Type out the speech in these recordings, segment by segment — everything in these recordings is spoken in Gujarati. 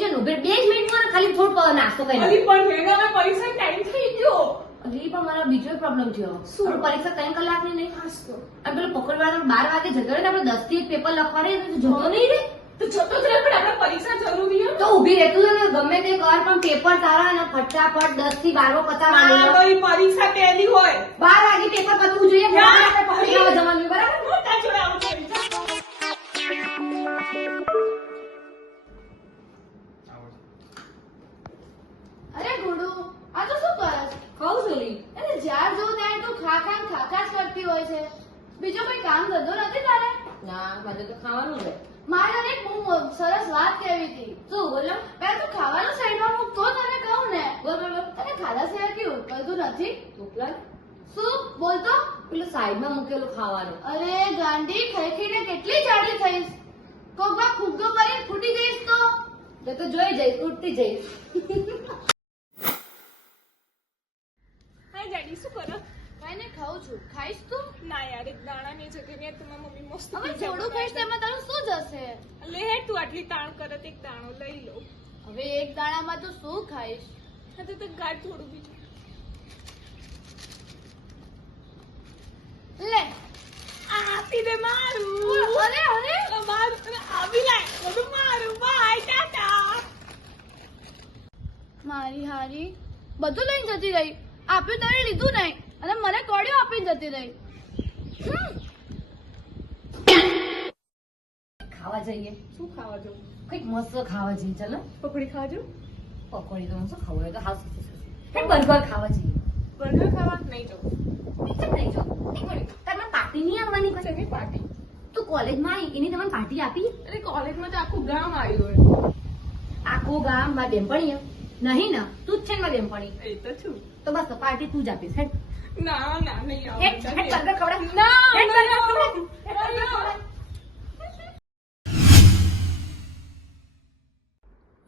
બેસી જજો બે જ મિનિટમાં ખાલી થોડો નાસ્તો કરી અલી પણ વેગા મે પરીક્ષા ટાઈમ થઈ ગયો. અલી પણ મારો બીજો પ્રોબ્લેમ થયો. શું પરીક્ષા 3 કલાકની નહીં? હાસ્તો અને પેલો પકડવાનો 12 વાગે જતો રહે ને આપણે 10 થી પેપર લખવા રહે તો જતો નહીં રે. તો જતો જ રહે, પણ આપણે પરીક્ષા જરૂરી હે. તો ઊભી રહેતું ને ગમે તે કર પણ પેપર તારા ને ફટાફટ 10 થી 12 પતાવવાનું. આ ભાઈ પરીક્ષા પહેલી હોય 12 વાગે પેપર પતવું જોઈએ. આપણે પકડી જવા જવાનું બરાબર. મોટા જોડે આવું છે. અરે ગુડુ, આ તો શું કરસ? ખાઉં છું લી. અરે જ્યાં જો ત્યાં તું ખાખા જ કરતી હોય છે. બીજો કોઈ કામ ધંધો નથી તારે? ના મને તો ખાવાનું છે. મારે એક બહુ સરસ વાત કહેવી હતી. શું બોલો? પહેલા તું ખાવાનું સાઈડમાં મૂક તો તને કહું ને. બોલ બોલ બોલ. તને ખાધા સિવાય કેવું ઉકળતું નથી? ઉપલા શું બોલતો? પેલું સાઈડમાં મૂકેલું ખાવાનું. અરે ગાંડી, ખાઈ ખાઈને કેટલી જાડી થઈશ. કોક વાર ફૂગો કરીને ફૂટી જઈશ તો. તો જોઈ જઈશ ઉઠતી જઈશ. હા જાડી શું કરો? ખાઈને ખાઉં છું. ખાઈશ તું? ના યાર, એક દાણાની જગ્યાએ તમારી મમ્મી મસ્ત હવે પીઝા થોડું ખાઈશ તેમાં તારું શું જશે? લે હે, તું આટલી તાણ કરત એક દાણો લઈ લો. હવે એક દાણામાં તું શું ખાઈશ? હા તો ગાઢ થોડું બીજું. લે. આ આપી દે મારું. અરે અરે મારું અને આવી લાય બધું મારું. બાય ટાટા. મારી હારી બધું લઈને જતી રહી. આપ્યું તારે લીધું નહીં અને મને કોડિયો આપીને જતી રહી. ખાવા જઈએ. શું ખાવા જવું? કઈક મસ્ત ખાવા જઈએ. ચલો પકોડી ખાવા જવું? પકોડી તો શું ખાવું હોય તો હાઉસ કઈક બર્ગર ખાવા જઈએ. બર્ગર ખાવા નહીં જવું. કેમ નહીં જો? એક મિનિટ તમે પાર્ટી નહીં આવવાની પછી? શેની પાર્ટી? તું કોલેજમાં આવી એની તમને પાર્ટી આપી? અરે કોલેજમાં તો આખું ગામ આવ્યું હોય. આખું ગામ માં બેનપણી નહીં ને તું જ છે ને મારી બેનપણી. એ તો છું. તો બસ પાર્ટી તું જ આપીશ. હેડ ના ના નહીં હેડ હેડ આવું. બર્ગર ખવડાવ. ના હેડ બર્ગર ના, ખવડાવ. ના.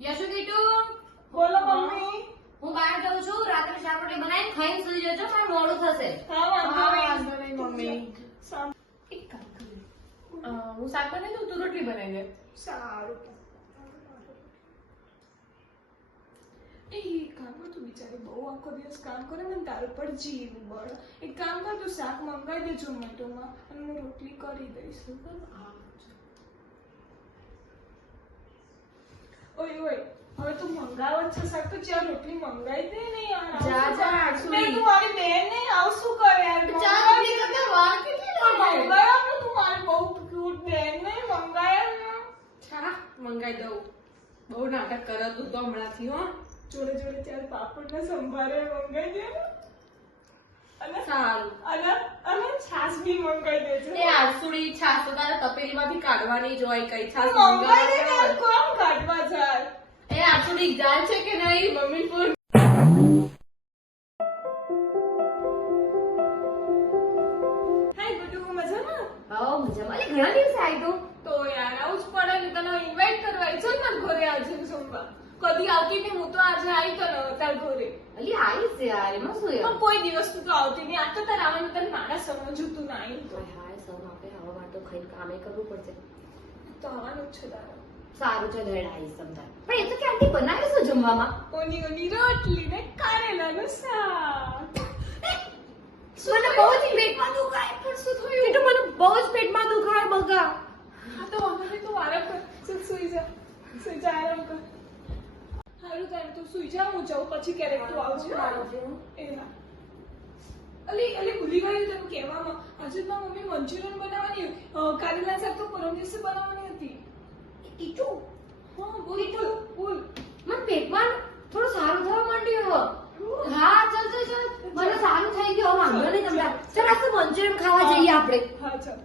યશુ કીટુ બોલો મમ્મી. હું બહાર જાઉં છું. રાત્રે શાક રોટલી બનાવીને ખાઈને સુઈ જજો. મારે મોડું થશે. હા વાંધો નહીં મમ્મી. એક કામ કર. હું શાક બનાવી દઉં, તું રોટલી બનાવી દે. સારું. એ કામ કર, તું બિચારી બહુ આખો દિવસ કામ કરે ને તારું પર જીવ બળ. એક કામ કર, તું શાક મંગાવી દે ઝોમેટોમાં અને હું રોટલી કરી દઈશ. ઓય ઓય, હવે તું મંગાવત છે શાક તો ચાલ રોટલી મંગાવી દે ને યાર. જા, જા, બે આસુડી. તું મારી બેન ને આવ શું કરે યાર? ચા રોટલી કરતા વાર કેટલી લાગે? મંગાયા ને તું મારી બહુ ક્યુટ બેન ને મંગાયા ને. હા મંગાઈ દઉં. બહુ નાટક કરે તું તો હમણાંથી હો. જોડે જોડે ચાર પાપડ ને સંભારે મંગાઈ દે ને. અને સારું. અને છાશ બી મંગાઈ દેજો. એ આસુડી છાસ તો તારે તપેલીમાંથી કાઢવાની જ હોય. કઈ છાસ મંગાઈ દે ને યાર, મંગાવવાની? કોણ કાઢવા જાય? એ આસુડી જાય છે કે નહીં મમ્મી ફોન? હાય ગુડુ, મજામાં? આવો મજામાં. અરે ઘણા દિવસે આવી તું. તો યાર આવું જ પડે ને, તને ઇન્વાઇટ કરવા આવી છે ને મારા ઘરે આજે જમવા. કદી આવતી નહીં, હું તો આજે આવી તો તાર ઘરે. અલી આવીશ યાર. એમાં શું યાર? પણ કોઈ દિવસ તું તો આવતી નહીં. આજ તો તારે આવવાનું તને મારા સમજવું તું ના આવી તો. હાય સૌ આપણે આવા માટે તો ખાઈને કામે કરવું પડશે. તો આવવાનું જ છે તારે. સારું ચાલ હેડ આવીશ સમજાય. પણ એ તો કે આંટી બનાવે શું જમવામાં? ઓની ઓની રોટલી ને કારેલાનું શાક. મને બહુ જ પેટમાં દુખાય. પણ શું થયું? એ તો મને બહુ જ પેટમાં દુખાય બગા. હા તો વાંધો નહીં, તું આરામ કર. સુઈ જા, સુઈ જા, આરામ કર. સારું તારે તું સુઈ જા, હું જાઉં પછી ક્યારેક તું આવજે. એ હા. અલી ભૂલી ગયું તને કહેવામાં. આજે તો મમ્મી મંચુરિયન બનાવવાની કારેલા શાક તો પરમ દિવસે બનાવવાની હતી. ટીચુ હા બોલ બોલ બોલ. મને પેટમાં થોડું સારું થવા માંડ્યું. હા ચાલ ચાલ ચાલ મને સારું થઈ ગયું. વાંધો નહીં તમને. ચાલ આ તો મંચુરિયન ખાવા જઈએ આપણે. હા ચાલ.